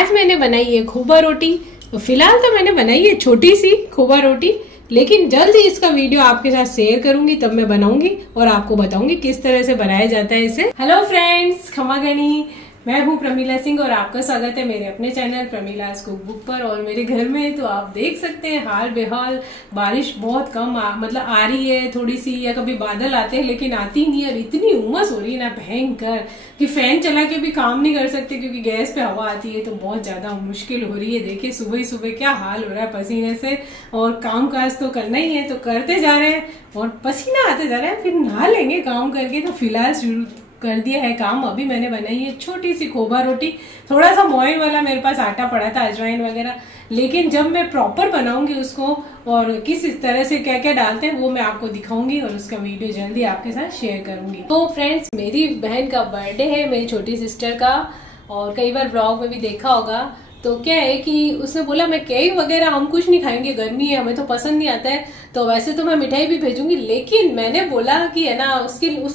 आज मैंने बनाई है खोबा रोटी। तो फिलहाल तो मैंने बनाई है छोटी सी खोबा रोटी, लेकिन जल्द ही इसका वीडियो आपके साथ शेयर करूंगी, तब मैं बनाऊंगी और आपको बताऊंगी किस तरह से बनाया जाता है इसे। हेलो फ्रेंड्स, खमा गणी, मैं हूं प्रमीला सिंह और आपका स्वागत है मेरे अपने चैनल प्रमीलास कुक बुक पर। और मेरे घर में तो आप देख सकते हैं हाल बेहाल बारिश बहुत कम मतलब आ रही है थोड़ी सी, या कभी बादल आते हैं लेकिन आती नहीं है। और इतनी उमस हो रही है ना भयंकर कि फैन चला के भी काम नहीं कर सकते क्योंकि गैस पे हवा आती है, तो बहुत ज्यादा मुश्किल हो रही है। देखिए सुबह ही सुबह क्या हाल हो रहा है पसीने से, और काम काज तो करना ही है तो करते जा रहे हैं और पसीना आते जा रहा है, फिर नहा लेंगे काम करके। तो फिलहाल शुरू कर दिया है काम। अभी मैंने बनाई है छोटी सी खोबा रोटी, थोड़ा सा मोइन वाला मेरे पास आटा पड़ा था, अजवाइन वगैरह, लेकिन जब मैं प्रॉपर बनाऊंगी उसको और किस तरह से क्या क्या डालते हैं वो मैं आपको दिखाऊंगी और उसका वीडियो जल्दी आपके साथ शेयर करूंगी। तो फ्रेंड्स, मेरी बहन का बर्थडे है, मेरी छोटी सिस्टर का, और कई बार ब्लॉग में भी देखा होगा। तो क्या है कि उसने बोला मैं केक वगैरह हम कुछ नहीं खाएंगे, गर्मी है, हमें तो पसंद नहीं आता है। तो वैसे तो मैं मिठाई भी भेजूंगी, लेकिन मैंने बोला कि है ना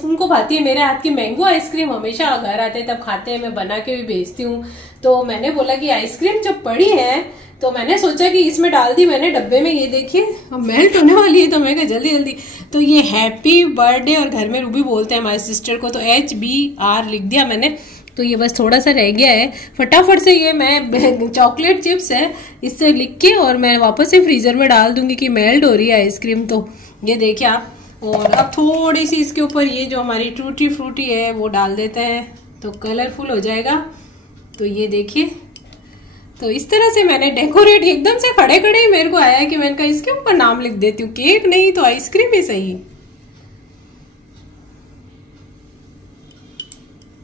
उनको भाती है मेरे हाथ की मैंगो आइसक्रीम, हमेशा घर आते हैं तब खाते हैं, मैं बना के भी भेजती हूँ। तो मैंने बोला कि आइसक्रीम जब पड़ी है तो मैंने सोचा कि इसमें डाल दी मैंने डब्बे में। ये देखिए अब मेल्ट होने वाली है, तो मैं कहा जल्दी जल्दी। तो ये हैप्पी बर्थडे, और घर में रूबी बोलते हैं हमारी सिस्टर को, तो HBR लिख दिया मैंने। तो ये बस थोड़ा सा रह गया है, फटाफट से ये मैं चॉकलेट चिप्स है इससे लिख के और मैं वापस से फ्रीजर में डाल दूंगी कि मेल्ट हो रही है आइसक्रीम। तो ये देखिए आप, और अब थोड़ी सी इसके ऊपर ये जो हमारी टूटी फ्रूटी है वो डाल देते हैं तो कलरफुल हो जाएगा। तो ये देखिए, तो इस तरह से मैंने डेकोरेट एकदम से खड़े खड़े ही मेरे को आया कि मैंने कहा इसके ऊपर नाम लिख देती हूँ, केक नहीं तो आइसक्रीम ही सही।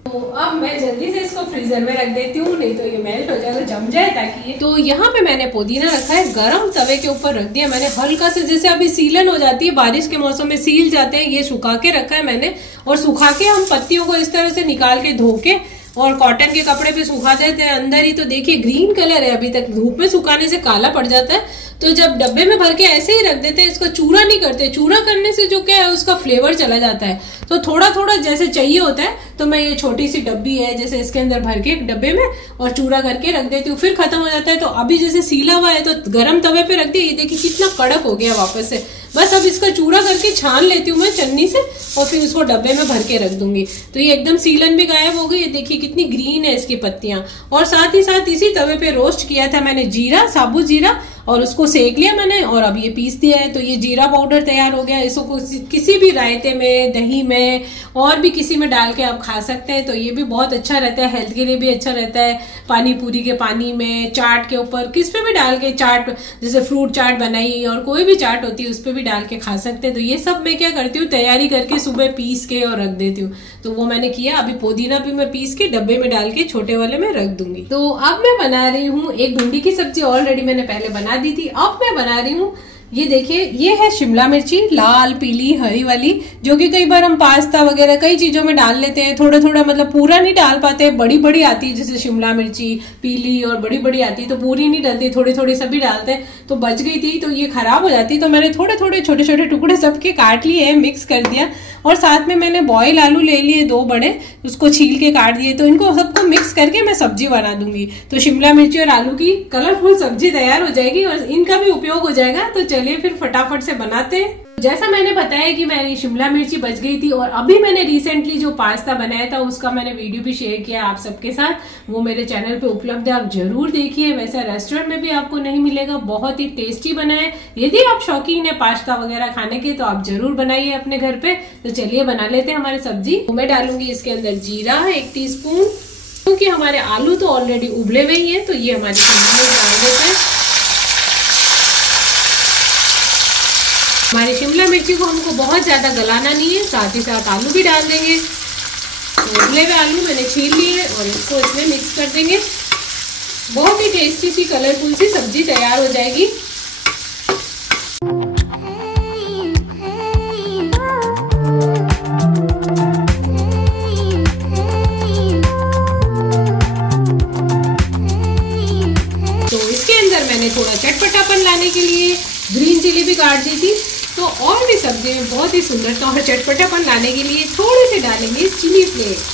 तो अब मैं जल्दी से इसको फ्रीजर में रख देती हूँ, नहीं तो ये मेल्ट हो जाएगा, जम जाए ताकि ये। तो यहाँ पे मैंने पुदीना रखा है, गरम तवे के ऊपर रख दिया मैंने हल्का से, जैसे अभी सीलन हो जाती है बारिश के मौसम में सील जाते हैं, ये सुखा के रखा है मैंने। और सुखा के हम पत्तियों को इस तरह से निकाल के धो के और कॉटन के कपड़े पे सुखा देते हैं अंदर ही। तो देखिए ग्रीन कलर है, अभी तक धूप में सुखाने से काला पड़ जाता है। तो जब डब्बे में भर के ऐसे ही रख देते हैं, इसको चूरा नहीं करते, चूरा करने से जो क्या है उसका फ्लेवर चला जाता है। तो थोड़ा थोड़ा जैसे चाहिए होता है, तो मैं ये छोटी सी डब्बी है जैसे इसके अंदर भर के डब्बे में और चूरा करके रख देती हूँ, फिर खत्म हो जाता है। तो अभी जैसे सीला हुआ है तो गर्म तवे पे रख दिया, ये देखिए कितना कड़क हो गया वापस से। बस अब इसका चूरा करके छान लेती हूँ मैं छन्नी से और फिर इसको डब्बे में भर के रख दूंगी। तो ये एकदम सीलन भी गायब हो गई, ये देखिए कितनी ग्रीन है इसकी पत्तियां। और साथ ही साथ इसी तवे पे रोस्ट किया था मैंने जीरा, साबुत जीरा, और उसको सेक लिया मैंने और अब ये पीस दिया है। तो ये जीरा पाउडर तैयार हो गया। इसको किसी भी रायते में, दही में और भी किसी में डाल के आप खा सकते हैं। तो ये भी बहुत अच्छा रहता है, हेल्थ के लिए भी अच्छा रहता है। पानी पूरी के पानी में, चाट के ऊपर, किस पे भी डाल के, चाट जैसे फ्रूट चाट बनाई और कोई भी चाट होती है उस पर भी डाल के खा सकते हैं। तो ये सब मैं क्या करती हूँ, तैयारी करके सुबह पीस के और रख देती हूँ। तो वो मैंने किया। अभी पुदीना भी मैं पीस के डब्बे में डाल के छोटे वाले में रख दूंगी। तो अब मैं बना रही हूँ एक भिंडी की सब्जी, ऑलरेडी मैंने पहले बना दी थी। अब मैं बना रही हूँ, ये देखिए ये है शिमला मिर्ची, लाल पीली हरी वाली, जो कि कई बार हम पास्ता वगैरह कई चीजों में डाल लेते हैं। थोड़ा थोड़ा मतलब पूरा नहीं डाल पाते, बड़ी बड़ी आती है जैसे शिमला मिर्ची पीली और बड़ी बड़ी आती है, तो पूरी नहीं डलती, थोड़ी थोड़ी सभी डालते हैं। तो बच गई थी तो ये खराब हो जाती, तो मैंने थोड़े थोड़े छोटे छोटे टुकड़े सबके काट लिए, मिक्स कर दिया। और साथ में मैंने बॉयल आलू ले लिए 2 बड़े, उसको छील के काट दिए। तो इनको सबको मिक्स करके मैं सब्जी बना दूंगी। तो शिमला मिर्ची और आलू की कलरफुल सब्जी तैयार हो जाएगी और इनका भी उपयोग हो जाएगा। तो चलिए फिर फटाफट से बनाते हैं। जैसा मैंने बताया कि मेरी शिमला मिर्ची बच गई थी, और अभी मैंने रिसेंटली जो पास्ता बनाया था उसका मैंने वीडियो भी शेयर किया आप सबके साथ, वो मेरे चैनल पे उपलब्ध है, आप जरूर देखिए। वैसे रेस्टोरेंट में भी आपको नहीं मिलेगा, बहुत ही टेस्टी बना है। यदि आप शौकीन है पास्ता वगैरह खाने के तो आप जरूर बनाइए अपने घर पे। तो चलिए बना लेते हैं हमारी सब्जी। तो मैं डालूंगी इसके अंदर जीरा 1 टीस्पून, क्योंकि हमारे आलू तो ऑलरेडी उबले हुए ही है, तो ये हमारी सब्जी में डाल देते हैं। हमारी शिमला मिर्ची को हमको बहुत ज्यादा गलाना नहीं है, साथ ही साथ आलू भी डाल देंगे। तो उबले हुए आलू मैंने छील लिए और इसको इसमें मिक्स कर देंगे। बहुत ही टेस्टी सी कलरफुल सी सब्जी तैयार हो जाएगी। तो इसके अंदर मैंने थोड़ा चटपटापन लाने के लिए ग्रीन चिली भी काट दी थी। तो और भी सब्जी में बहुत ही सुंदरता और चटपटापन लाने के लिए थोड़े से डालेंगे चिली फ्लेक्स।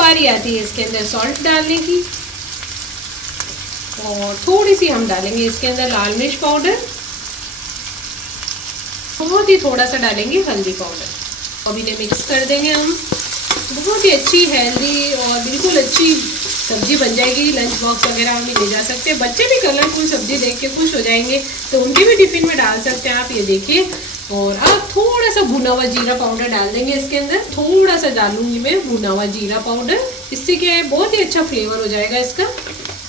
बारी आती है इसके अंदर सॉल्ट डालने की, और थोड़ी सी हम डालेंगे इसके अंदर लाल मिर्च पाउडर, बहुत ही थोड़ा सा डालेंगे हल्दी पाउडर। अभी इन्हें मिक्स कर देंगे हम। बहुत ही अच्छी हेल्दी और बिल्कुल अच्छी सब्जी बन जाएगी। लंच बॉक्स वगैरह हम ले जा सकते हैं, बच्चे भी कलरफुल सब्जी देख के खुश हो जाएंगे, तो उनके भी टिफिन में डाल सकते हैं आप। ये देखिए, और अब थोड़ा सा भुना हुआ जीरा पाउडर डाल देंगे इसके अंदर। थोड़ा सा डालूंगी मैं भुना हुआ जीरा पाउडर, इससे क्या है बहुत ही अच्छा फ्लेवर हो जाएगा इसका।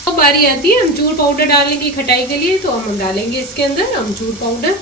अब बारी आती है अमचूर पाउडर डालने की खटाई के लिए, तो हम डालेंगे इसके अंदर अमचूर पाउडर।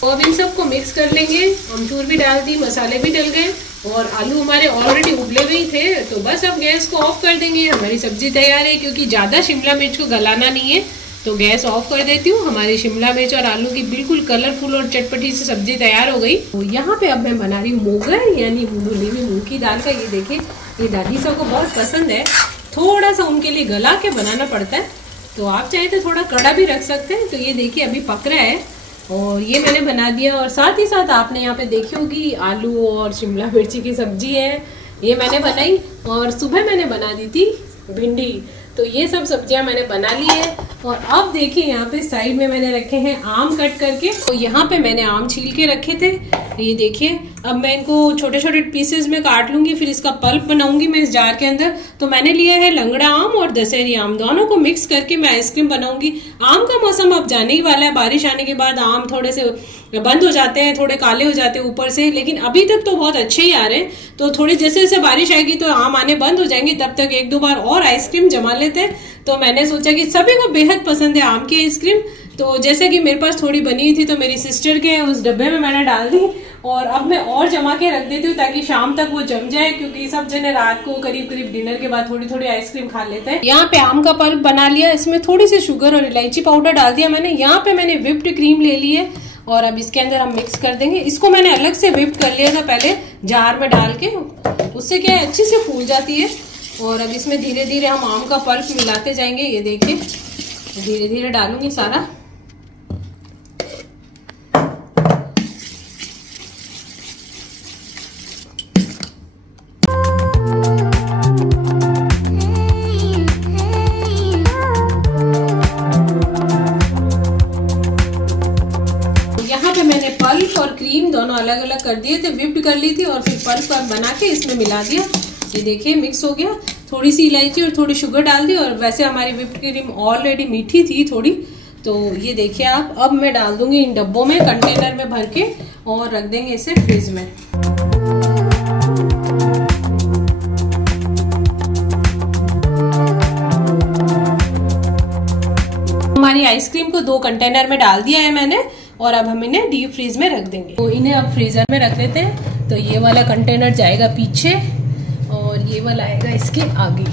तो अब इन सबको मिक्स कर लेंगे। अमचूर भी डाल दी, मसाले भी डल गए और आलू हमारे ऑलरेडी उबले हुए ही थे, तो बस अब गैस को ऑफ कर देंगे। हमारी सब्जी तैयार है, क्योंकि ज़्यादा शिमला मिर्च को गलाना नहीं है, तो गैस ऑफ कर देती हूँ। हमारी शिमला मिर्च और आलू की बिल्कुल कलरफुल और चटपटी सी सब्जी तैयार हो गई। तो यहाँ पे अब मैं बना रही हूँ मोगर, यानी धुली हुई मूंग की दाल का। ये देखिए, ये दादी सबको बहुत पसंद है। थोड़ा सा उनके लिए गला के बनाना पड़ता है, तो आप चाहे तो थोड़ा कड़ा भी रख सकते हैं। तो ये देखिए अभी पक रहा है और ये मैंने बना दिया। और साथ ही साथ आपने यहाँ पे देखी होगी आलू और शिमला मिर्ची की सब्जी है, ये मैंने बनाई। और सुबह मैंने बना दी थी भिंडी। तो ये सब सब्जियां मैंने बना ली है। और अब देखिए यहाँ पे साइड में मैंने रखे हैं आम कट करके। तो यहाँ पे मैंने आम छील के रखे थे, ये देखिए। अब मैं इनको छोटे छोटे पीसेस में काट लूंगी, फिर इसका पल्प बनाऊंगी मैं इस जार के अंदर। तो मैंने लिया है लंगड़ा आम और दशहरी आम, दोनों को मिक्स करके मैं आइसक्रीम बनाऊंगी। आम का मौसम अब जाने ही वाला है, बारिश आने के बाद आम थोड़े से बंद हो जाते हैं, थोड़े काले हो जाते हैं ऊपर से, लेकिन अभी तक तो बहुत अच्छे ही आ रहे हैं। तो थोड़ी जैसे जैसे बारिश आएगी तो आम आने बंद हो जाएंगे, तब तक एक दो बार और आइसक्रीम जमा लेते हैं। तो मैंने सोचा कि सभी को बेहद पसंद है आम की आइसक्रीम, तो जैसे कि मेरे पास थोड़ी बनी हुई थी तो मेरी सिस्टर के उस डब्बे में मैंने डाल दी। और अब मैं और जमा के रख देती हूँ ताकि शाम तक वो जम जाए, क्योंकि सब जने रात को करीब करीब डिनर के बाद थोड़ी थोड़ी आइसक्रीम खा लेते हैं। यहाँ पे आम का पल्प बना लिया, इसमें थोड़ी सी शुगर और इलायची पाउडर डाल दिया मैंने। यहाँ पे मैंने व्हिप्ड क्रीम ले ली है और अब इसके अंदर हम मिक्स कर देंगे। इसको मैंने अलग से व्हिप कर लिया था पहले जार में डाल के, उससे क्या है अच्छी से फूल जाती है। और अब इसमें धीरे धीरे हम आम का पल्प मिलाते जाएंगे। ये देखिए धीरे धीरे डालूंगी सारा। यहाँ पे मैंने पल्प और क्रीम दोनों अलग अलग कर दिए थे, व्हिप्ड कर ली थी और फिर पल्प बना के इसमें मिला दिया। ये देखिए मिक्स हो गया। थोड़ी सी इलायची और थोड़ी शुगर डाल दी, और वैसे हमारी व्हिप्ड क्रीम ऑलरेडी मीठी थी थोड़ी। तो ये देखिए आप, अब मैं डाल दूंगी इन डब्बों में, कंटेनर में भर के, और रख देंगे इसे फ्रिज में। हमारी आइसक्रीम को 2 कंटेनर में डाल दिया है मैंने, और अब हम इन्हें डीप फ्रीज में रख देंगे। तो इन्हें अब फ्रीजर में रख देते हैं। तो ये वाला कंटेनर जाएगा पीछे और ये वाला आएगा इसके आगे।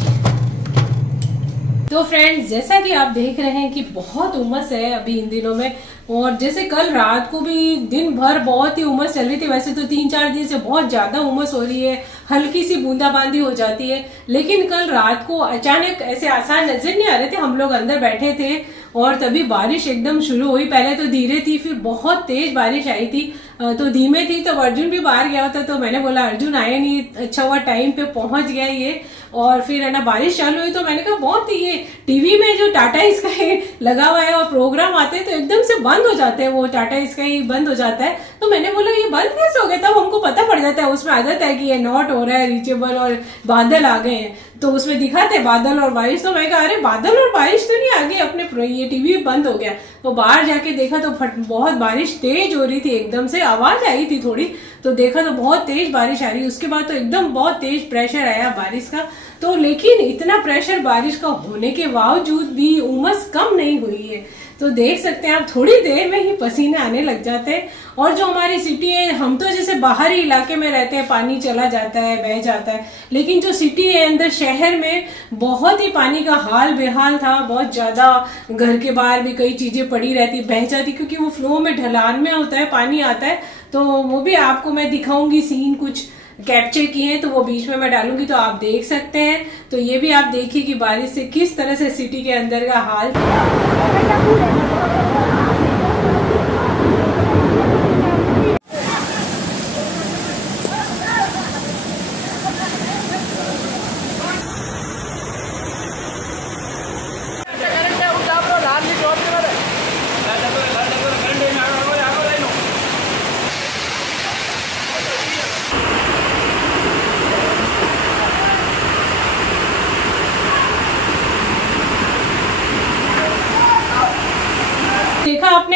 तो फ्रेंड्स, जैसा कि आप देख रहे हैं कि बहुत उमस है अभी इन दिनों में, और जैसे कल रात को भी दिन भर बहुत ही उमस चल रही थी। वैसे तो 3-4 दिन से बहुत ज्यादा उमस हो रही है, हल्की सी बूंदाबांदी हो जाती है, लेकिन कल रात को अचानक ऐसे आसार नजर नहीं आ रहे थे। हम लोग अंदर बैठे थे और तभी बारिश एकदम शुरू हुई। पहले तो धीरे थी, फिर बहुत तेज बारिश आई थी। तो धीमे थी, तब अर्जुन भी बाहर गया होता, तो मैंने बोला अर्जुन आए नहीं, अच्छा हुआ टाइम पे पहुंच गया ये। और फिर है ना बारिश चालू हुई, तो मैंने कहा बहुत ही, ये टीवी में जो टाटा स्काई लगा हुआ है और प्रोग्राम आते हैं तो एकदम से बंद हो जाते हैं, वो टाटा स्काई बंद हो जाता है। तो मैंने बोला ये बंद कैसे हो गया, तब हमको पता पड़ जाता है, उसमें आ जाता है कि ये नॉट हो रहा है रीचेबल और बादल आ गए हैं, तो उसमें दिखाते बादल और बारिश। तो मैं कहा अरे बादल और बारिश तो नहीं आ गई अपने, ये टीवी बंद हो गया। तो बाहर जाके देखा तो बहुत बारिश तेज हो रही थी, एकदम से आवाज आई थी थोड़ी, तो देखा तो बहुत तेज बारिश आ रही। उसके बाद तो एकदम बहुत तेज प्रेशर आया बारिश का। तो लेकिन इतना प्रेशर बारिश का होने के बावजूद भी उमस कम नहीं हुई है। तो देख सकते हैं आप, थोड़ी देर में ही पसीने आने लग जाते हैं। और जो हमारी सिटी है, हम तो जैसे बाहरी इलाके में रहते हैं, पानी चला जाता है, बह जाता है, लेकिन जो सिटी है अंदर शहर में बहुत ही पानी का हाल बेहाल था। बहुत ज्यादा घर के बाहर भी कई चीजें पड़ी रहती, बह जाती, क्योंकि वो फ्लो में ढलान में होता है, पानी आता है। तो वो भी आपको मैं दिखाऊंगी, सीन कुछ कैप्चर किए हैं, तो वो बीच में मैं डालूंगी, तो आप देख सकते हैं। तो ये भी आप देखिए कि बारिश से किस तरह से सिटी के अंदर का हाल।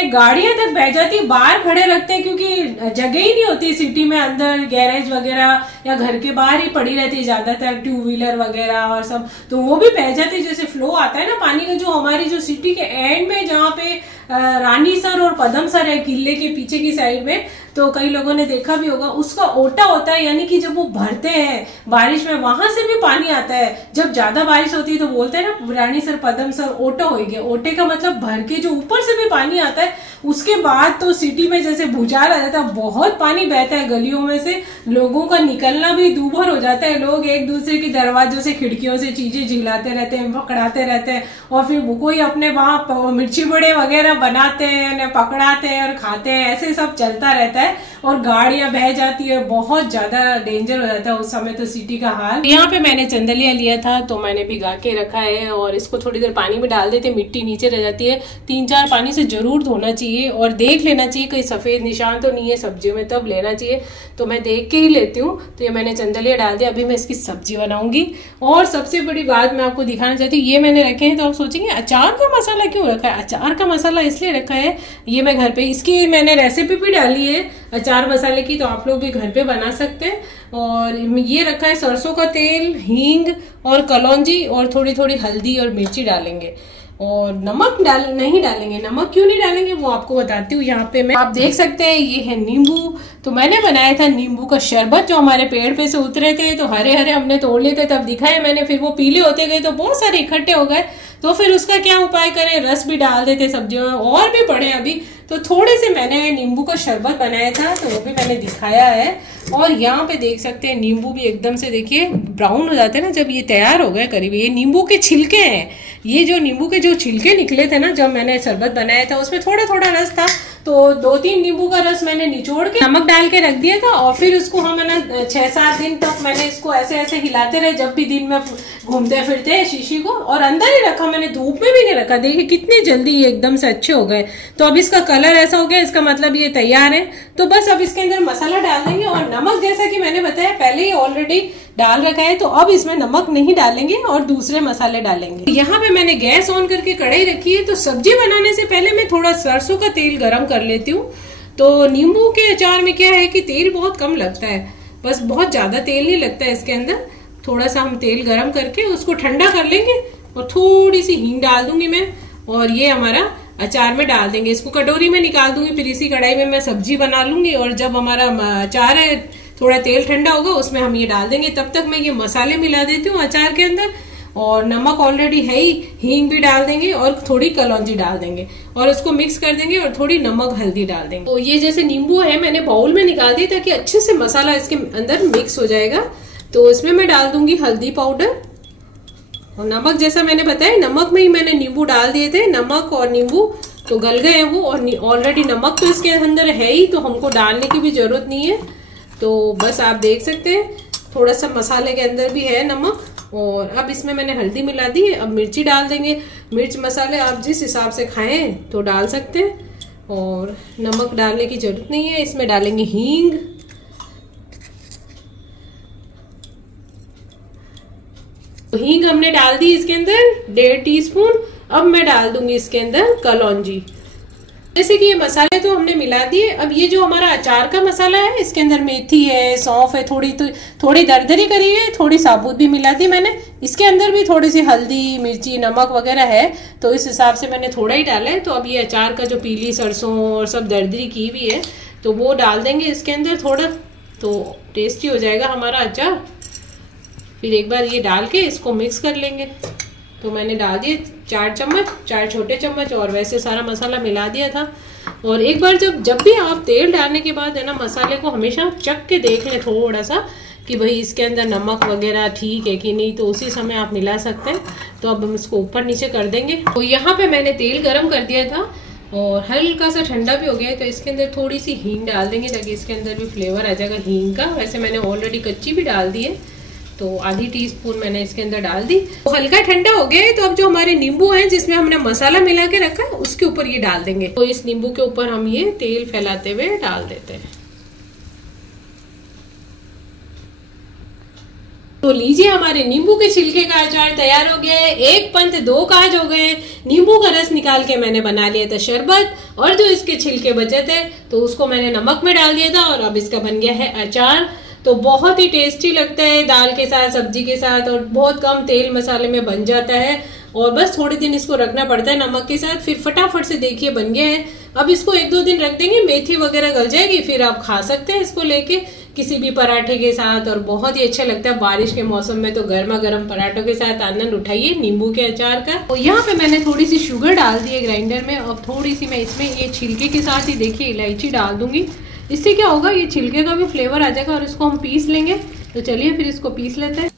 गाड़ियां तक बह जाती, बाहर खड़े रखते हैं क्योंकि जगह ही नहीं होती सिटी में, अंदर गैरेज वगैरह या घर के बाहर ही पड़ी रहती है ज्यादातर टू व्हीलर वगैरह और सब, तो वो भी बह जाती। जैसे फ्लो आता है ना पानी का, जो हमारी जो सिटी के एंड में जहाँ पे रानीसर और पदमसर है किले के पीछे की साइड में, तो कई लोगों ने देखा भी होगा, उसका ओटा होता है, यानी कि जब वो भरते हैं बारिश में वहां से भी पानी आता है। जब ज्यादा बारिश होती है तो बोलते हैं ना रानीसर पदमसर ओटा हो गया, ओटे का मतलब भर के जो ऊपर से भी पानी आता है। उसके बाद तो सिटी में जैसे भूचाल आ जाता है, बहुत पानी बहता है गलियों में से, लोगों का निकलना भी दूभर हो जाता है। लोग एक दूसरे के दरवाजों से खिड़कियों से चीजें झिलाते रहते हैं, पकड़ाते रहते हैं, और फिर कोई अपने वहां मिर्ची बड़े वगैरह बनाते हैं, पकड़ाते हैं और खाते हैं, ऐसे सब चलता रहता है। और गाड़ियां बह जाती है, बहुत ज्यादा डेंजर हो जाता है उस समय तो सिटी का हाल। यहाँ पे मैंने चंदलिया लिया था तो मैंने भिगा के रखा है, और इसको थोड़ी देर पानी में डाल देते, मिट्टी नीचे रह जाती है, 3-4 पानी से जरूर धोना चाहिए और देख लेना चाहिए कहीं सफेद निशान तो नहीं है सब्जियों में, तब लेना चाहिए। तो मैं देख के ही लेती हूँ। तो ये मैंने चंदलिया डाल दिया, अभी मैं इसकी सब्जी बनाऊंगी। और सबसे बड़ी बात मैं आपको दिखाना चाहती हूँ, ये मैंने रखे हैं तो आप सोचेंगे अचार का मसाला क्यों रखा है। अचार का मसाला इसलिए रखा है, ये मैं घर पे, इसकी मैंने रेसिपी भी डाली है अचार मसाले की, तो आप लोग भी घर पे बना सकते हैं। और ये रखा है सरसों का तेल, हींग और कलौंजी, और थोड़ी थोड़ी हल्दी और मिर्ची डालेंगे, और नमक नहीं डालेंगे। नमक क्यों नहीं डालेंगे वो आपको बताती हूँ। यहाँ पे मैं आप देख सकते हैं ये है नींबू, तो मैंने बनाया था नींबू का शरबत, जो हमारे पेड़ पे से उतरे थे, तो हरे हरे हमने तोड़ लिए थे, तब दिखाए मैंने, फिर वो पीले होते गए तो बहुत सारे इकट्ठे हो गए, तो फिर उसका क्या उपाय करें, रस भी डाल देते सब्जियों में, और भी पड़े अभी, तो थोड़े से मैंने नींबू का शरबत बनाया था, तो वो भी मैंने दिखाया है। और यहाँ पे देख सकते हैं नींबू भी एकदम से देखिए ब्राउन हो जाते हैं ना जब ये तैयार हो गए करीब। ये नींबू के छिलके हैं, ये जो नींबू के जो छिलके निकले थे ना जब मैंने शरबत बनाया था, उसमें थोड़ा थोड़ा रस था, तो 2-3 नींबू का रस मैंने निचोड़ के नमक डाल के रख दिया था। और फिर उसको हम ना 6-7 दिन तक मैंने इसको ऐसे ऐसे हिलाते रहे, जब भी दिन में घूमते फिरते शीशी को, और अंदर ही रखा मैंने, धूप में भी नहीं रखा। देखिए कितनी जल्दी ये एकदम से अच्छे हो गए। तो अब इसका कलर ऐसा हो गया, इसका मतलब ये तैयार है। तो बस अब इसके अंदर मसाला डाल देंगे, और नमक जैसा कि मैंने बताया पहले ही ऑलरेडी डाल रखा है, तो अब इसमें नमक नहीं डालेंगे और दूसरे मसाले डालेंगे। यहाँ पे मैंने गैस ऑन करके कढ़ाई रखी है, तो सब्जी बनाने से पहले मैं थोड़ा सरसों का तेल गरम कर लेती हूँ। तो नींबू के अचार में क्या है कि तेल बहुत कम लगता है, बस बहुत ज्यादा तेल नहीं लगता है इसके अंदर। थोड़ा सा हम तेल गरम करके उसको ठंडा कर लेंगे, और थोड़ी सी हींग डाल दूंगी मैं, और ये हमारा अचार में डाल देंगे। इसको कटोरी में निकाल दूंगी, फिर इसी कढ़ाई में मैं सब्जी बना लूंगी, और जब हमारा अचार है थोड़ा तेल ठंडा होगा उसमें हम ये डाल देंगे। तब तक मैं ये मसाले मिला देती हूँ अचार के अंदर, और नमक ऑलरेडी है ही, हींग भी डाल देंगे और थोड़ी कलौंजी डाल देंगे, और उसको मिक्स कर देंगे, और थोड़ी नमक हल्दी डाल देंगे। तो ये जैसे नींबू है मैंने बाउल में निकाल दिया ताकि अच्छे से मसाला इसके अंदर मिक्स हो जाएगा। तो इसमें मैं डाल दूंगी हल्दी पाउडर, और नमक जैसा मैंने बताया नमक में ही मैंने नींबू डाल दिए थे, नमक और नींबू तो गल गए हैं वो, और ऑलरेडी नमक तो इसके अंदर है ही, तो हमको डालने की भी जरूरत नहीं है। तो बस आप देख सकते हैं थोड़ा सा मसाले के अंदर भी है नमक, और अब इसमें मैंने हल्दी मिला दी है। अब मिर्ची डाल देंगे, मिर्च मसाले आप जिस हिसाब से खाएं तो डाल सकते हैं, और नमक डालने की जरूरत नहीं है। इसमें डालेंगे हींग, तो हींग हमने डाल दी इसके अंदर 1.5 टीस्पून। अब मैं डाल दूंगी इसके अंदर कलौंजी। जैसे कि ये मसाले तो हमने मिला दिए। अब ये जो हमारा अचार का मसाला है, इसके अंदर मेथी है, सौंफ है, थोड़ी दरदरी करी है, थोड़ी साबुत भी मिला दी मैंने। इसके अंदर भी थोड़ी सी हल्दी, मिर्ची, नमक वगैरह है, तो इस हिसाब से मैंने थोड़ा ही डाला है। तो अब ये अचार का जो पीली सरसों और सब दरदरी की भी है, तो वो डाल देंगे इसके अंदर थोड़ा, तो टेस्टी हो जाएगा हमारा अचार। फिर एक बार ये डाल के इसको मिक्स कर लेंगे। तो मैंने डाल दिए 4 चम्मच, 4 छोटे चम्मच, और वैसे सारा मसाला मिला दिया था। और एक बार जब भी आप तेल डालने के बाद है ना, मसाले को हमेशा चख के देख लें थोड़ा सा कि भाई इसके अंदर नमक वगैरह ठीक है कि नहीं, तो उसी समय आप मिला सकते हैं। तो अब हम इसको ऊपर नीचे कर देंगे। तो यहाँ पे मैंने तेल गरम कर दिया था, और हल्का सा ठंडा भी हो गया है, तो इसके अंदर थोड़ी सी हींग डाल देंगे ताकि इसके अंदर भी फ्लेवर आ जाएगा हींग का। वैसे मैंने ऑलरेडी कच्ची भी डाल दी है, तो आधी टीस्पून मैंने इसके अंदर डाल दी। तो हल्का ठंडा हो गया है, तो अब जो हमारे नींबू है जिसमें हमने मसाला मिला के रखा है, उसके ऊपर ये डाल देंगे। तो इस नींबू के ऊपर हम ये तेल फैलाते हुए डाल देते हैं। तो लीजिए हमारे नींबू के छिलके का अचार तैयार हो गया है। 1 पंथ 2 काज हो गए। नींबू का रस निकाल के मैंने बना लिया था शरबत, और जो इसके छिलके बचे थे तो उसको मैंने नमक में डाल दिया था, और अब इसका बन गया है अचार। तो बहुत ही टेस्टी लगता है दाल के साथ, सब्जी के साथ, और बहुत कम तेल मसाले में बन जाता है। और बस थोड़े दिन इसको रखना पड़ता है नमक के साथ, फिर फटाफट से देखिए बन गया है। अब इसको 1-2 दिन रख देंगे, मेथी वगैरह गल जाएगी, फिर आप खा सकते हैं इसको लेके किसी भी पराठे के साथ, और बहुत ही अच्छा लगता है बारिश के मौसम में। तो गर्मा गर्म पराठों के साथ आनंद उठाइए नींबू के अचार का। तो यहाँ पे मैंने थोड़ी सी शुगर डाल दी है ग्राइंडर में। अब थोड़ी सी मैं इसमें ये छिलके के साथ ही देखिए इलायची डाल दूंगी। इससे क्या होगा, ये छिलके का भी फ्लेवर आ जाएगा, और इसको हम पीस लेंगे। तो चलिए फिर इसको पीस लेते हैं।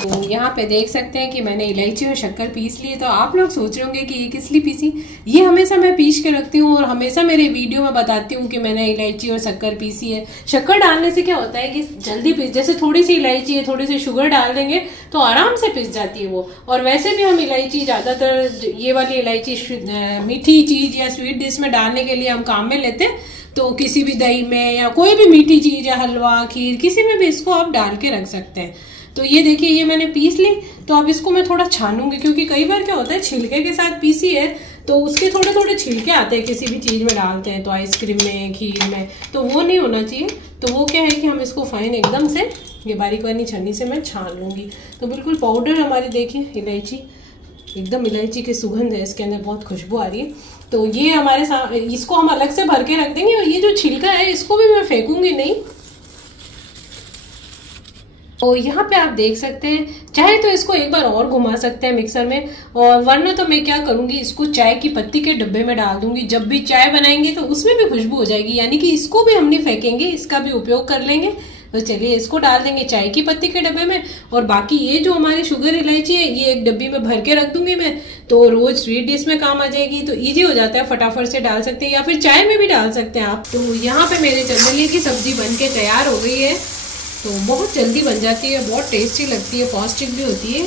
तो यहाँ पे देख सकते हैं कि मैंने इलायची और शक्कर पीस ली है। तो आप लोग सोच रहे होंगे कि ये किस लिए पीसी। ये हमेशा मैं पीस के रखती हूँ, और हमेशा मेरे वीडियो में बताती हूँ कि मैंने इलायची और शक्कर पीसी है। शक्कर डालने से क्या होता है कि जल्दी पीस, जैसे थोड़ी सी इलायची है, थोड़ी सी शुगर डाल देंगे तो आराम से पिस जाती है वो। और वैसे भी हम इलायची ज्यादातर, ये वाली इलायची मीठी चीज या स्वीट डिश में डालने के लिए हम काम में लेते हैं। तो किसी भी दही में या कोई भी मीठी चीज या हलवा, खीर, किसी में भी इसको आप डाल के रख सकते हैं। तो ये देखिए ये मैंने पीस ली। तो अब इसको मैं थोड़ा छानूंगी, क्योंकि कई बार क्या होता है छिलके के साथ पीसी है तो उसके थोड़े थोड़े छिलके आते हैं, किसी भी चीज में डालते हैं तो आइसक्रीम में, खीर में, तो वो नहीं होना चाहिए। तो वो क्या है कि हम इसको फाइन एकदम से ये बारीक वाली छन्नी से मैं छान लूंगी। तो बिल्कुल पाउडर हमारी देखिए इलायची, एकदम इलायची की सुगंध है इसके अंदर, बहुत खुशबू आ रही है। तो ये हमारे साथ, इसको हम अलग से भर के रख देंगे। और ये जो छिलका है इसको भी मैं फेंकूंगी नहीं। तो यहाँ पे आप देख सकते हैं, चाहे तो इसको एक बार और घुमा सकते हैं मिक्सर में, और वरना तो मैं क्या करूंगी, इसको चाय की पत्ती के डब्बे में डाल दूंगी। जब भी चाय बनाएंगे तो उसमें भी खुशबू हो जाएगी, यानी कि इसको भी हम नहीं फेंकेंगे, इसका भी उपयोग कर लेंगे। तो चलिए इसको डाल देंगे चाय की पत्ती के डब्बे में। और बाकी ये जो हमारी शुगर इलायची है ये एक डब्बी में भर के रख दूंगी मैं, तो रोज स्वीट डिश में काम आ जाएगी। तो इजी हो जाता है, फटाफट से डाल सकते हैं, या फिर चाय में भी डाल सकते हैं आप। तो यहाँ पे मेरे चंदलिया की सब्जी बन के तैयार हो गई है। तो बहुत जल्दी बन जाती है, बहुत टेस्टी लगती है, पौष्टिक भी होती है।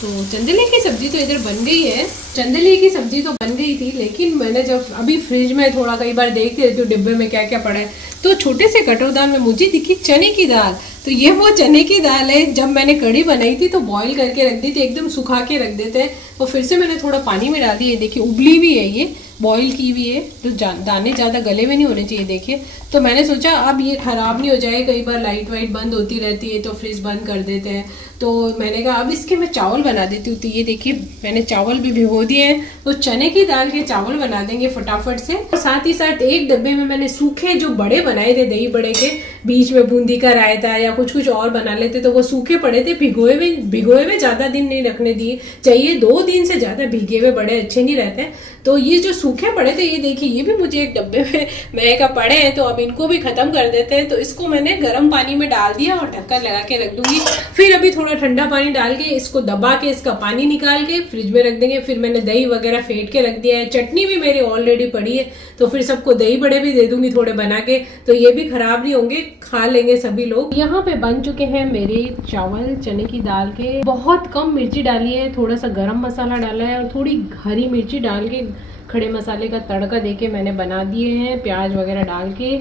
तो चंदलिया की सब्जी तो इधर बन गई है। चंदलिया की सब्जी तो बन गई थी, लेकिन मैंने जब अभी फ्रिज में थोड़ा कई बार देखती रहती हूँ डिब्बे में क्या क्या पड़ा है, तो छोटे से कटोरदान में मुझे दिखी चने की दाल। तो ये वो चने की दाल है, जब मैंने कढ़ी बनाई थी तो बॉईल करके रख दी थी, एकदम सुखा के रख देते हैं। तो फिर से मैंने थोड़ा पानी में डाल दिया, देखिए उबली हुई है, ये बॉईल की हुई है, तो दाने ज़्यादा गले में नहीं होने चाहिए देखिए। तो मैंने सोचा अब ये खराब नहीं हो जाए, कई बार लाइट वाइट बंद होती रहती है तो फ्रिज बंद कर देते हैं। तो मैंने कहा अब इसके मैं चावल बना देती हूँ। तो ये देखिए मैंने चावल भी भिगो दिए हैं, तो चने की दाल के चावल बना देंगे फटाफट से। और साथ ही साथ एक डब्बे में मैंने सूखे जो बड़े बनाए थे दही बड़े के, बीच में बूंदी का रायता या कुछ और बना लेते, तो वो सूखे पड़े थे, भिगोए हुए ज्यादा दिन नहीं रखने दिए चाहिए, 2 दिन से ज्यादा भीगे हुए बड़े अच्छे नहीं रहते। तो ये जो सूखे पड़े थे, ये देखिए ये भी मुझे एक डब्बे में मैं का पड़े हैं, तो अब इनको भी खत्म कर देते हैं। तो इसको मैंने गर्म पानी में डाल दिया और ढक्कन लगा के रख दूंगी। फिर अभी थोड़ा ठंडा पानी डाल के इसको दबा के इसका पानी निकाल के फ्रिज में रख देंगे। फिर मैंने दही वगैरह फेंट के रख दिया है, चटनी भी मेरी ऑलरेडी पड़ी है, तो फिर सबको दही बड़े भी दे दूंगी थोड़े बना के, तो ये भी खराब नहीं होंगे, खा लेंगे सभी लोग। यहाँ पे बन चुके हैं मेरे चावल चने की दाल के। बहुत कम मिर्ची डाली है, थोड़ा सा गरम मसाला डाला है, और थोड़ी हरी मिर्ची डाल के खड़े मसाले का तड़का देके मैंने बना दिए हैं, प्याज वगैरह डाल के,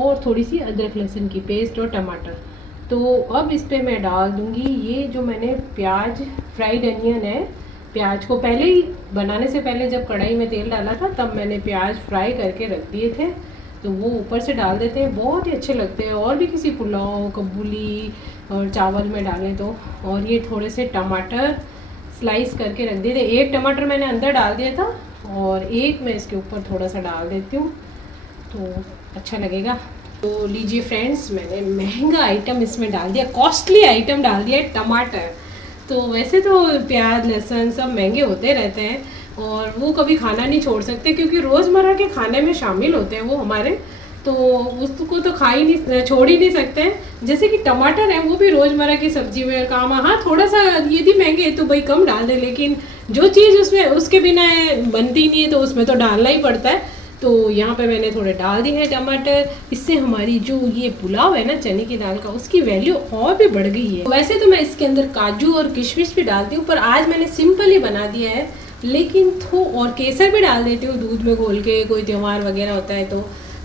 और थोड़ी सी अदरक लहसुन की पेस्ट और टमाटर। तो अब इस पे मैं डाल दूंगी ये जो मैंने प्याज, फ्राइड अनियन है। प्याज को पहले ही बनाने से पहले जब कढ़ाई में तेल डाला था तब मैंने प्याज फ्राई करके रख दिए थे, तो वो ऊपर से डाल देते हैं, बहुत ही अच्छे लगते हैं। और भी किसी पुलाव, कबूली और चावल में डालें तो। और ये थोड़े से टमाटर स्लाइस करके रख दिए थे, एक टमाटर मैंने अंदर डाल दिया था और एक मैं इसके ऊपर थोड़ा सा डाल देती हूँ, तो अच्छा लगेगा। तो लीजिए फ्रेंड्स, मैंने महंगा आइटम इसमें डाल दिया, कॉस्टली आइटम डाल दिया है, टमाटर। तो वैसे तो प्याज लहसुन सब महंगे होते रहते हैं, और वो कभी खाना नहीं छोड़ सकते, क्योंकि रोज़मर्रा के खाने में शामिल होते हैं वो हमारे, तो उसको तो छोड़ ही नहीं सकते हैं। जैसे कि टमाटर है, वो भी रोज़मर्रा की सब्जी में काम, हाँ थोड़ा सा यदि महंगे है तो भाई कम डाल दे, लेकिन जो चीज़ उसमें उसके बिना बनती नहीं है तो उसमें तो डालना ही पड़ता है। तो यहाँ पे मैंने थोड़े डाल दिए हैं टमाटर। इससे हमारी जो ये पुलाव है ना चने की दाल का, उसकी वैल्यू और भी बढ़ गई है। वैसे तो मैं इसके अंदर काजू और किशमिश भी डालती हूँ, पर आज मैंने सिंपल ही बना दिया है, लेकिन और केसर भी डाल देती हूँ दूध में घोल के, कोई त्योहार वगैरह होता है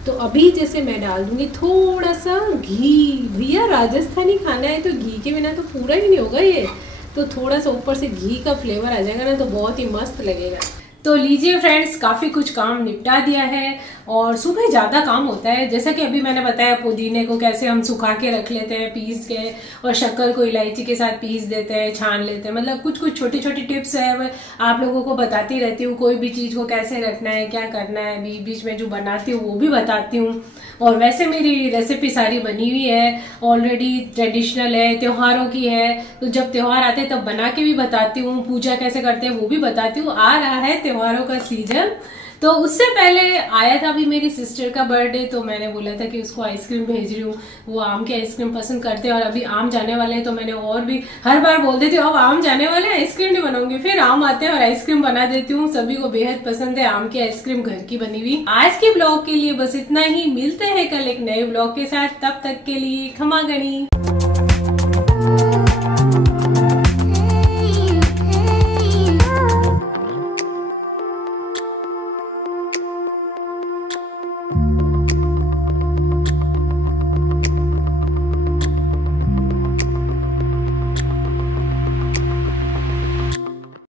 तो अभी जैसे मैं डाल दूंगी थोड़ा सा घी। भैया राजस्थानी खाना है तो घी के बिना तो पूरा ही नहीं होगा ये। तो थोड़ा सा ऊपर से घी का फ्लेवर आ जाएगा ना तो बहुत ही मस्त लगेगा। तो लीजिए फ्रेंड्स, काफ़ी कुछ काम निपटा दिया है और सुबह ज़्यादा काम होता है। जैसा कि अभी मैंने बताया पुदीने को कैसे हम सुखा के रख लेते हैं पीस के, और शक्कर को इलायची के साथ पीस देते हैं, छान लेते हैं। मतलब कुछ कुछ छोटी छोटी टिप्स है, मैं आप लोगों को बताती रहती हूँ। कोई भी चीज़ को कैसे रखना है, क्या करना है, बीच बीच में जो बनाती हूँ वो भी बताती हूँ। और वैसे मेरी रेसिपी सारी बनी हुई है ऑलरेडी, ट्रेडिशनल है, त्योहारों की है। तो जब त्योहार आते हैं तब बना के भी बताती हूँ, पूजा कैसे करते हैं वो भी बताती हूँ। आ रहा है त्योहारों का सीजन, तो उससे पहले आया था अभी मेरी सिस्टर का बर्थडे, तो मैंने बोला था कि उसको आइसक्रीम भेज रही हूँ। वो आम की आइसक्रीम पसंद करते हैं और अभी आम जाने वाले हैं, तो मैंने और भी हर बार बोल देती हूँ अब आम जाने वाले हैं आइसक्रीम नहीं बनाऊंगी, फिर आम आते हैं और आइसक्रीम बना देती हूँ। सभी को बेहद पसंद है आम की आइसक्रीम घर की बनी हुई। आज के ब्लॉग के लिए बस इतना ही, मिलते हैं कल एक नए ब्लॉग के साथ। तब तक के लिए खमा गणी।